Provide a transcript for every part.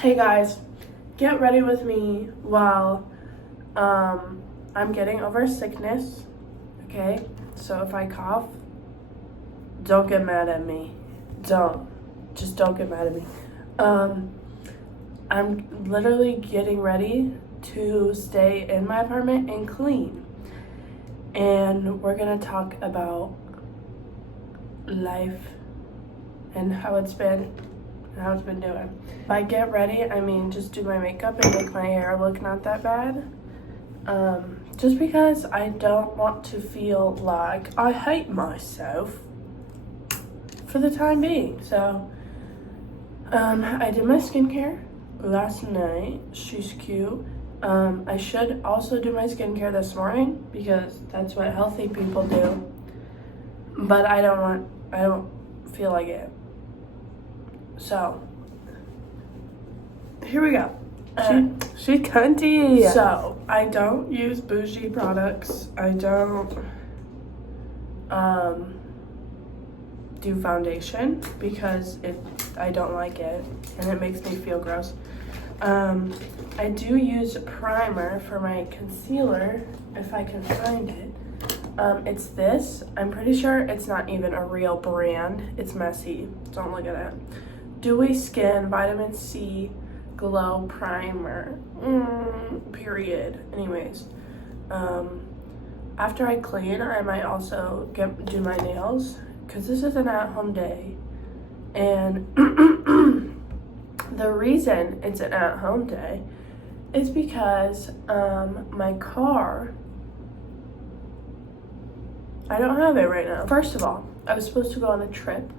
Hey guys, get ready with me while I'm getting over sickness, okay? So if I cough, don't get mad at me. Just don't get mad at me. I'm literally getting ready to stay in my apartment and clean. And we're gonna talk about life and how it's been doing. By get ready, I mean just do my makeup and make my hair look not that bad. Just because I don't want to feel like I hate myself for the time being. So, I did my skincare last night. She's cute. I should also do my skincare this morning because that's what healthy people do. But I don't feel like it. So, here we go. She cunty. So, I don't use bougie products. I don't do foundation because I don't like it and it makes me feel gross. I do use primer for my concealer if I can find it. It's this. I'm pretty sure it's not even a real brand. It's messy. Don't look at it. Dewy Skin Vitamin C Glow Primer. Period. Anyways, after I clean, I might also do my nails because this is an at-home day, and the reason it's an at-home day is because my car. I don't have it right now. First of all, I was supposed to go on a trip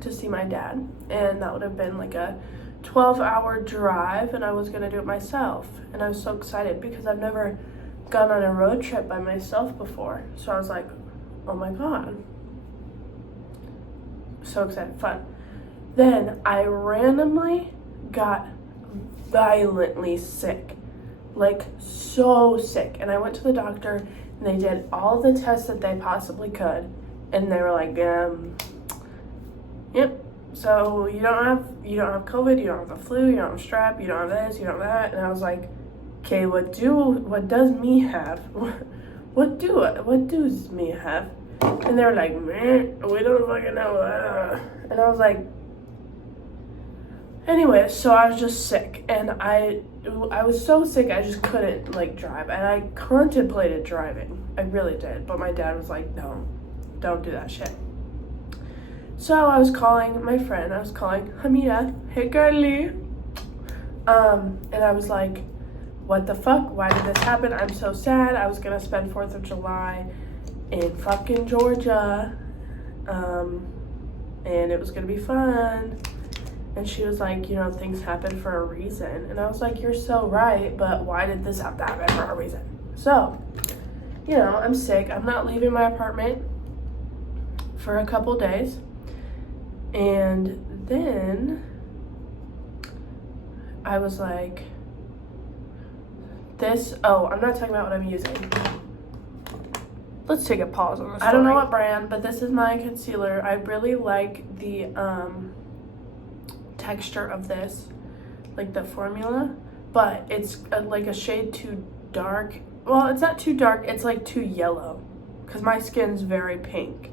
to see my dad, and that would have been like a 12-hour drive, and I was gonna do it myself. And I was so excited because I've never gone on a road trip by myself before. So I was like, oh my God. So excited, fun. Then I randomly got violently sick, like so sick. And I went to the doctor and they did all the tests that they possibly could. And they were like, yep, so you don't have COVID, you don't have the flu, you don't have strep, you don't have this, you don't have that. And I was like, okay, what does me have? What does me have? And they were like, man, we don't fucking know. And I was like, anyway, so I was just sick, and I was so sick I just couldn't like drive, and I contemplated driving. I really did, but my dad was like, no, don't do that shit. So I was calling my friend. I was calling Hamida. Hey, girlie. And I was like, what the fuck? Why did this happen? I'm so sad. I was gonna spend 4th of July in fucking Georgia. And it was gonna be fun. And she was like, things happen for a reason. And I was like, you're so right, but why did this have to happen for a reason? So, I'm sick. I'm not leaving my apartment for a couple days. And then I was like, I'm not talking about what I'm using. Let's take a pause on this. I don't know what brand, but this is my concealer. I really like the texture of this, like the formula, but it's like a shade too dark. Well, it's not too dark, it's like too yellow because my skin's very pink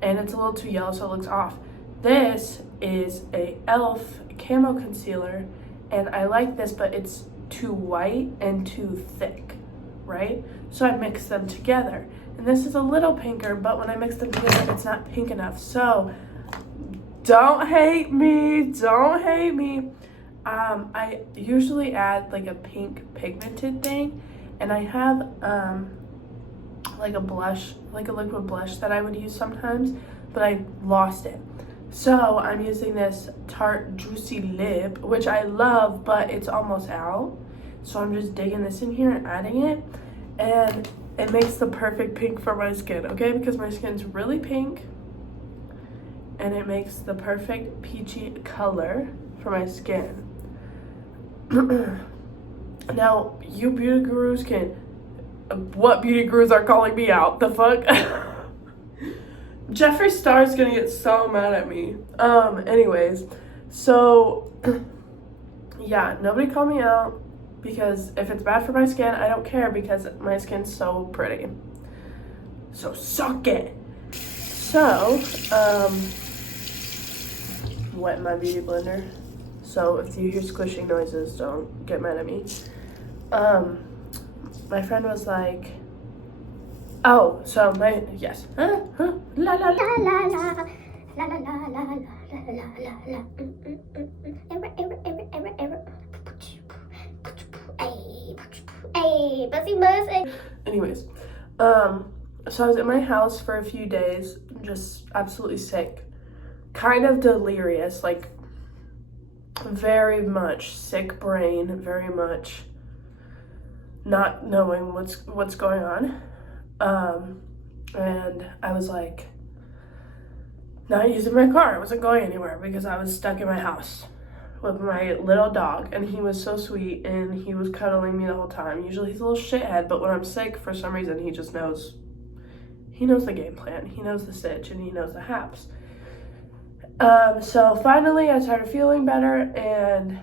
and it's a little too yellow, so it looks off. This is a e.l.f. camo concealer, and I like this, but it's too white and too thick, right? So I mix them together, and this is a little pinker, but when I mix them together it's not pink enough. So don't hate me. I usually add like a pink pigmented thing, and I have like a blush, like a liquid blush that I would use sometimes, but I lost it. So I'm using this Tarte Juicy Lip, which I love, but it's almost out. So I'm just digging this in here and adding it, and it makes the perfect pink for my skin, okay? Because my skin's really pink, and it makes the perfect peachy color for my skin. Now, you beauty gurus what beauty gurus are calling me out? The fuck? Jeffree Star's gonna get so mad at me. Anyways, so yeah, nobody call me out because if it's bad for my skin, I don't care because my skin's so pretty. So suck it. So, wet my beauty blender. So if you hear squishing noises, don't get mad at me. My friend was like, oh, so yes. La la la la la la la la la la la. Anyways, so I was at my house for a few days, just absolutely sick, kind of delirious, like very much sick brain, very much not knowing what's going on. And I was like not using my car. I wasn't going anywhere because I was stuck in my house with my little dog, and he was so sweet and he was cuddling me the whole time. Usually he's a little shithead, but when I'm sick, for some reason he just knows. He knows the game plan. He knows the stitch and he knows the haps. So finally I started feeling better, and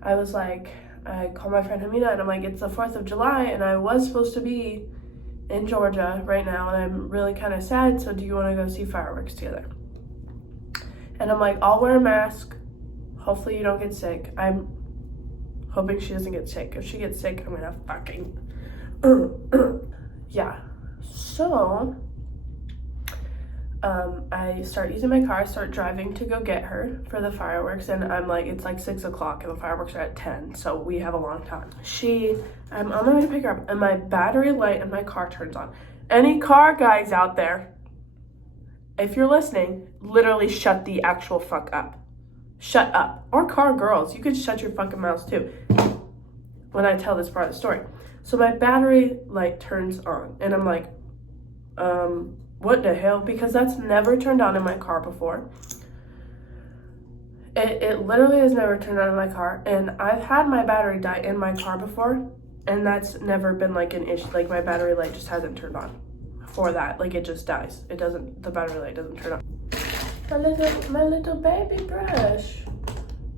I was like, I called my friend Hamina and I'm like, it's the 4th of July and I was supposed to be in Georgia right now and I'm really kind of sad, so do you want to go see fireworks together? And I'm like, I'll wear a mask. Hopefully you don't get sick. I'm hoping she doesn't get sick. If she gets sick, I'm gonna fucking yeah. So I start using my car, I start driving to go get her for the fireworks, and I'm like, it's like 6 o'clock and the fireworks are at 10, so we have a long time. I'm on my way to pick her up and my battery light in my car turns on. Any car guys out there, if you're listening, literally shut the actual fuck up. Shut up. Or car girls, you could shut your fucking mouths too when I tell this part of the story. So my battery light turns on and I'm like, what the hell? Because that's never turned on in my car before. It literally has never turned on in my car, and I've had my battery die in my car before, and that's never been like an issue. Like my battery light just hasn't turned on for that. Like it just dies. It doesn't, the battery light doesn't turn on. My little baby brush.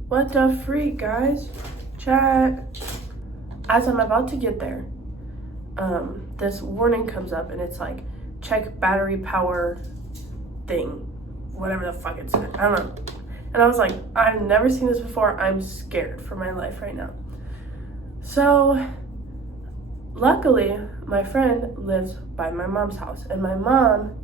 What the freak, guys? Chat. As I'm about to get there, this warning comes up and it's like, check battery power thing, whatever the fuck it's, I don't know. And I was like, I've never seen this before. I'm scared for my life right now. So luckily my friend lives by my mom's house, and my mom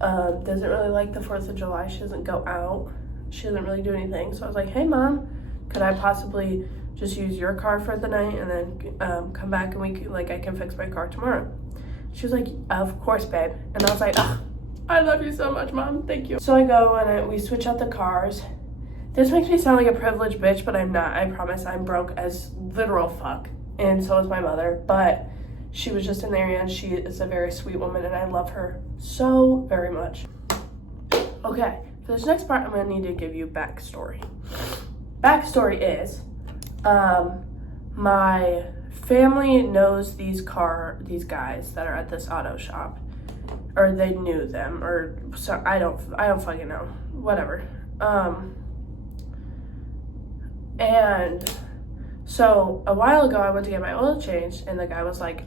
doesn't really like the 4th of July. She doesn't go out. She doesn't really do anything. So I was like, hey mom, could I possibly just use your car for the night and then come back and I can fix my car tomorrow? She was like, of course, babe. And I was like, oh, I love you so much, mom. Thank you. So I go and we switch out the cars. This makes me sound like a privileged bitch, but I'm not. I promise. I'm broke as literal fuck. And so is my mother. But she was just in the area and she is a very sweet woman and I love her so very much. Okay, for this next part, I'm going to need to give you backstory. Backstory is, my family knows these guys that are at this auto shop, or they knew them, or so I don't fucking know, whatever. And so a while ago I went to get my oil changed and the guy was like,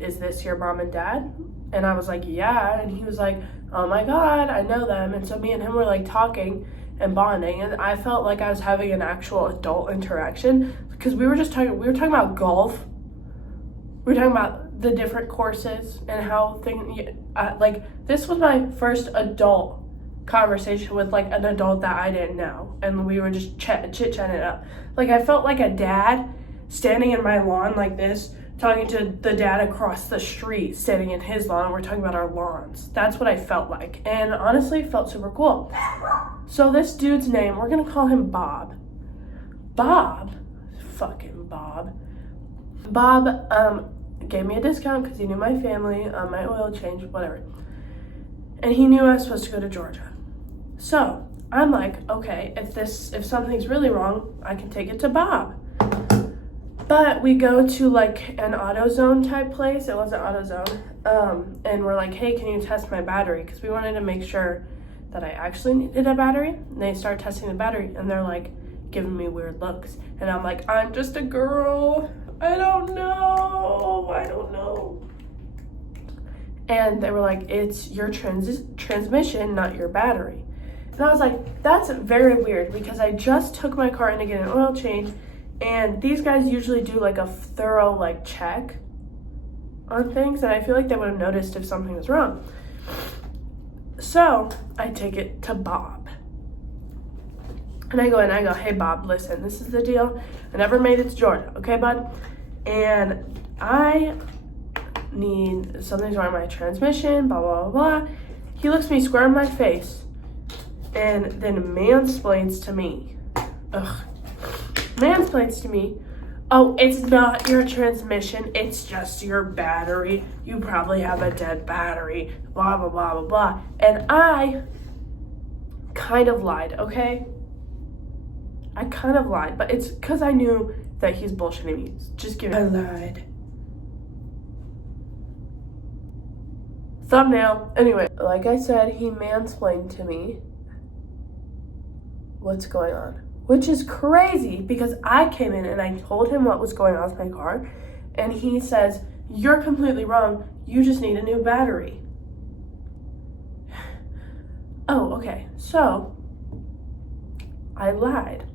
is this your mom and dad? And I was like, yeah. And he was like, oh my god, I know them. And so me and him were like talking and bonding, and I felt like I was having an actual adult interaction because we were talking about golf. We were talking about the different courses and how things, like, this was my first adult conversation with, like, an adult that I didn't know. And we were just chit-chatting it up. Like, I felt like a dad standing in my lawn like this, talking to the dad across the street, standing in his lawn, and we're talking about our lawns. That's what I felt like. And honestly, it felt super cool. So this dude's name, we're gonna call him Bob. Fucking Bob, gave me a discount because he knew my family, my oil change, whatever. And he knew I was supposed to go to Georgia. So I'm like, okay, if something's really wrong, I can take it to Bob. But we go to like an AutoZone type place. It wasn't AutoZone. And we're like, hey, can you test my battery? Because we wanted to make sure that I actually needed a battery. And they start testing the battery and they're like, giving me weird looks. And I'm like, I'm just a girl. I don't know. And they were like, it's your transmission, not your battery. And I was like, that's very weird because I just took my car in to get an oil change, and these guys usually do like a thorough like check on things, and I feel like they would have noticed if something was wrong. So I take it to Bob. And I go, hey Bob, listen, this is the deal. I never made it to Georgia, okay, bud? And I need something's wrong with my transmission, blah, blah, blah, blah. He looks me square in my face and then mansplains to me. Mansplains to me, oh, it's not your transmission, it's just your battery. You probably have a dead battery, blah, blah, blah, blah, blah. And I kind of lied, okay? I kind of lied, but it's because I knew that he's bullshitting me. Just give it. I lied. Thumbnail. Anyway, like I said, he mansplained to me what's going on, which is crazy because I came in and I told him what was going on with my car, and he says, you're completely wrong. You just need a new battery. Oh, okay. So I lied.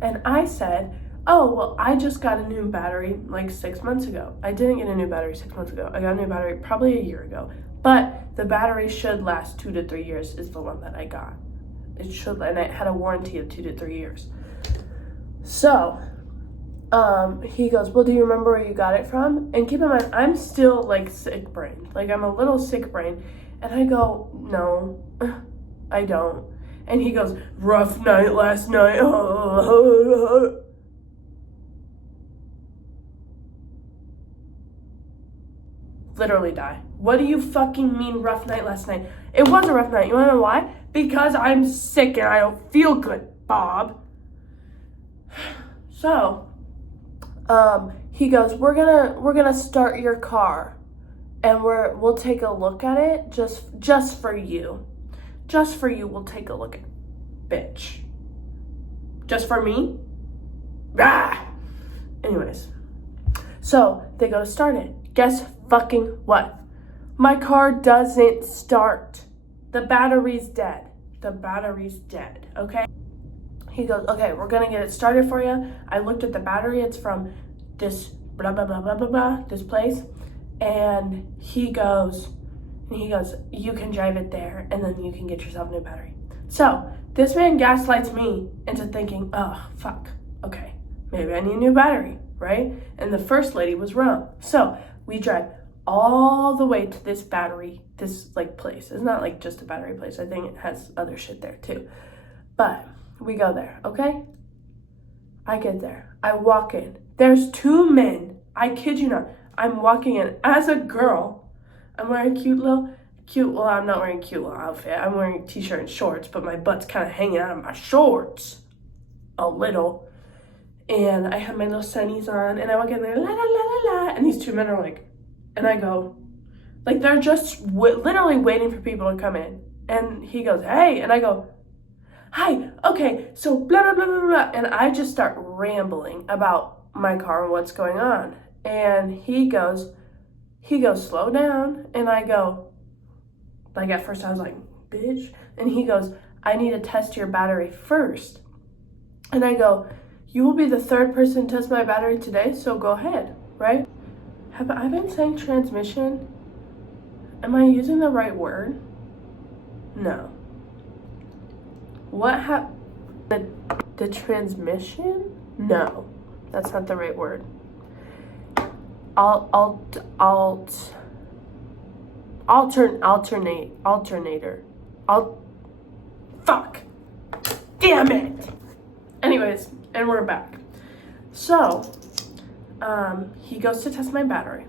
And I said, oh, well, I just got a new battery like 6 months ago. I didn't get a new battery 6 months ago. I got a new battery probably a year ago. But the battery should last 2 to 3 years is the one that I got. It should, and it had a warranty of 2 to 3 years. So, he goes, well, do you remember where you got it from? And keep in mind, I'm still like sick brain. Like I'm a little sick brain. And I go, no, I don't. And he goes, rough night last night. Literally die. What do you fucking mean rough night last night? It was a rough night. You wanna know why? Because I'm sick and I don't feel good, Bob. So, he goes, we're gonna start your car, and we'll take a look at it just for you. Just for you, we'll take a look at it. Bitch. Just for me? Ah! Anyways. So, they go to start it. Guess fucking what? My car doesn't start. The battery's dead. The battery's dead, okay? He goes, okay, we're gonna get it started for you. I looked at the battery. It's from this blah, blah, blah, blah, blah, blah, this place. And he goes, you can drive it there, and then you can get yourself a new battery. So, this man gaslights me into thinking, oh, fuck, okay, maybe I need a new battery, right? And the first lady was wrong. So, we drive all the way to this battery, this, like, place. It's not, like, just a battery place. I think it has other shit there, too. But, we go there, okay? I get there. I walk in. There's 2 men. I kid you not. I'm walking in as a girl. I'm wearing well, I'm not wearing a cute little outfit. I'm wearing a t-shirt and shorts, but my butt's kind of hanging out of my shorts. A little. And I have my little sunnies on, and I walk in there, la, la, la, la, la, and these 2 men are like, and I go, like, they're just literally waiting for people to come in. And he goes, hey, and I go, hi, okay, so blah, blah, blah, blah, blah, and I just start rambling about my car and what's going on. And he goes, slow down, and I go, like, at first I was like, bitch, and he goes, I need to test your battery first. And I go, you will be the 3rd person to test my battery today, so go ahead, right? Have I been saying transmission? Am I using the right word? No. What happened? The transmission? No, that's not the right word. Alternator. Fuck. Damn it. Anyways, and we're back. So, he goes to test my battery.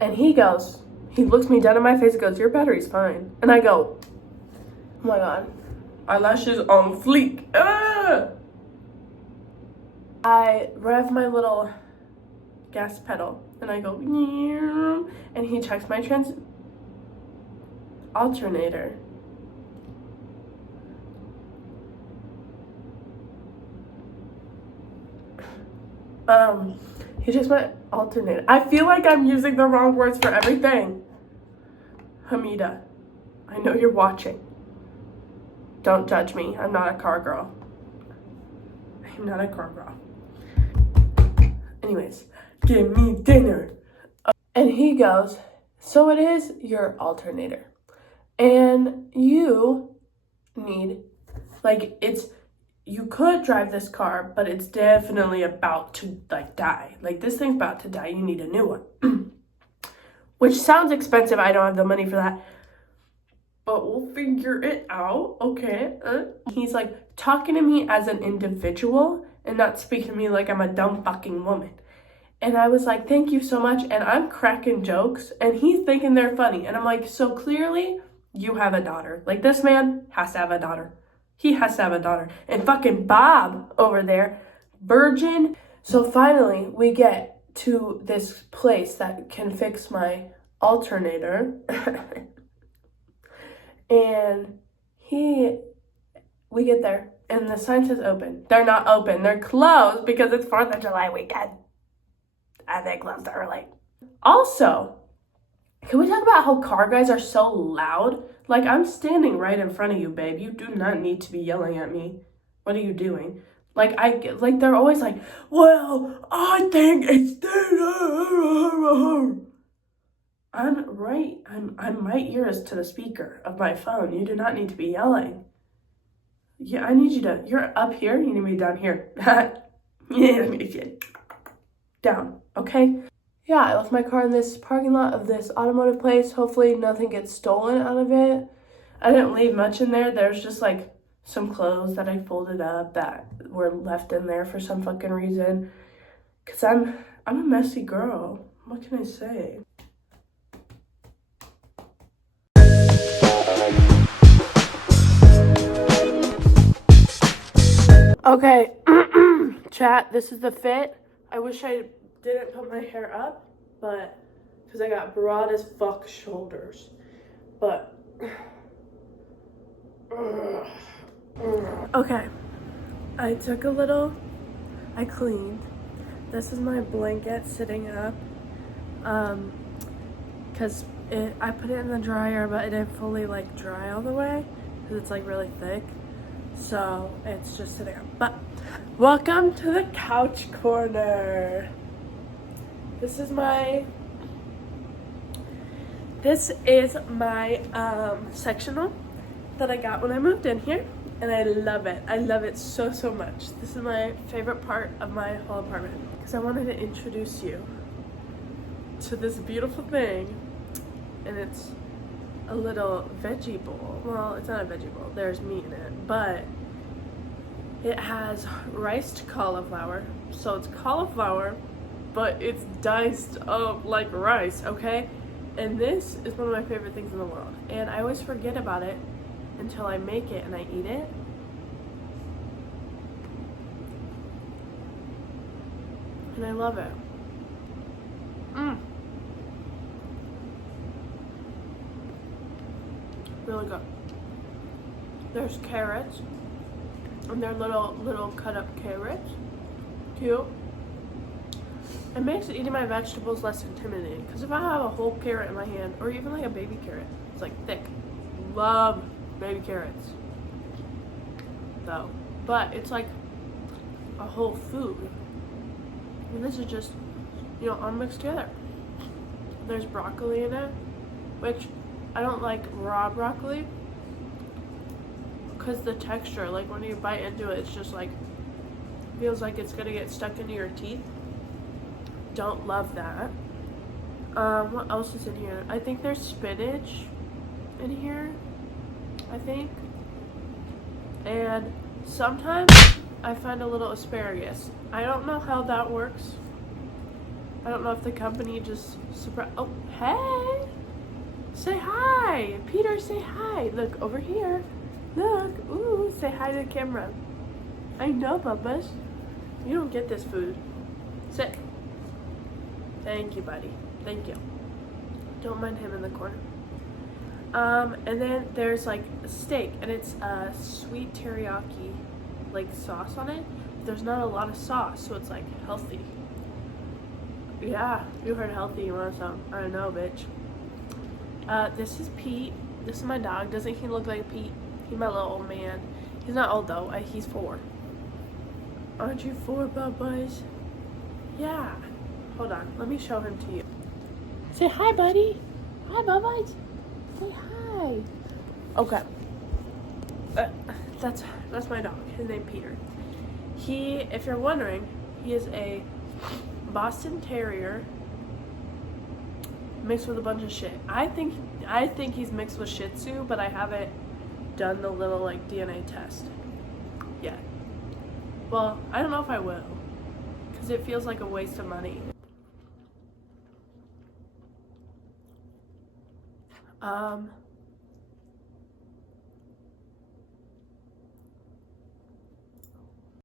And he looks me dead in my face and goes, your battery's fine. And I go, oh my God, eyelashes on fleek. Ah! I rev my little gas pedal and I go, and he checks my alternator. He just went alternator. I feel like I'm using the wrong words for everything. Hamida, I know you're watching. Don't judge me. I'm not a car girl. I'm not a car girl. Anyways, give me dinner. And he goes, so it is your alternator. And you need, like, you could drive this car, but it's definitely about to, like, die. Like, this thing's about to die. You need a new one. Which sounds expensive. I don't have the money for that. But we'll figure it out, okay? He's, like, talking to me as an individual and not speaking to me like I'm a dumb fucking woman. And I was like, thank you so much. And I'm cracking jokes, and he's thinking they're funny. And I'm like, so clearly, you have a daughter. Like, this man has to have a daughter. He has to have a daughter. And fucking Bob over there, virgin. So finally, we get to this place that can fix my alternator. And we get there, and the sign says open. They're not open. They're closed because it's 4th of July weekend. And they closed early. Also, can we talk about how car guys are so loud? Like, I'm standing right in front of you, babe. You do not need to be yelling at me. What are you doing? Like, they're always like, well, I think it's... I'm my ears to the speaker of my phone. You do not need to be yelling. Yeah, I need you to... You're up here. You need me down here. Down, okay? Yeah, I left my car in this parking lot of this automotive place. Hopefully nothing gets stolen out of it. I didn't leave much in there. There's just like some clothes that I folded up that were left in there for some fucking reason. Cause I'm a messy girl. What can I say? Okay, chat, this is the fit. I wish I didn't put my hair up, but because I got broad as fuck shoulders. But okay, I cleaned. This is my blanket sitting up, because I put it in the dryer, but it didn't fully like dry all the way because it's like really thick. So it's just sitting up. But welcome to the couch corner. This is my sectional that I got when I moved in here, and I love it. I love it so much. This is my favorite part of my whole apartment because I wanted to introduce you to this beautiful thing, and it's a little veggie bowl. Well, it's not a veggie bowl. There's meat in it, but it has riced cauliflower. So it's cauliflower, but it's diced up like rice, okay? And this is one of my favorite things in the world. And I always forget about it until I make it and I eat it. And I love it. Really good. There's carrots, and they're little cut up carrots. Cute. It makes eating my vegetables less intimidating, because if I have a whole carrot in my hand, or even like a baby carrot, it's like thick. Love baby carrots though, but it's like a whole food, and this is just, you know, all mixed together. There's broccoli in it, which I don't like raw broccoli because the texture, like when you bite into it, it's just like, feels like it's gonna get stuck into your teeth. Don't love that. What else is in here? I think there's spinach in here, I think. And sometimes I find a little asparagus. I don't know how that works. I don't know if the company just oh, hey! Say hi! Peter, say hi! Look, over here. Look, ooh, say hi to the camera. I know, Bubba's. You don't get this food. Sit. Thank you, buddy. Thank you. Don't mind him in the corner. And then there's like a steak, and it's a sweet teriyaki like sauce on it. there's not a lot of sauce, so it's like healthy. Yeah, you heard healthy, you want some? I don't know, bitch. This is Pete. This is my dog. Doesn't he look like Pete? He's my little old man. He's not old though. He's 4. Aren't you 4, Bubba's? Yeah. Hold on. Let me show him to you. Say hi, buddy. Hi, Bubba's. Say hi. Okay. That's my dog. His name's Peter. He, if you're wondering, he is a Boston Terrier mixed with a bunch of shit. I think he's mixed with Shih Tzu, but I haven't done the little like DNA test yet. Well, I don't know if I will, because it feels like a waste of money.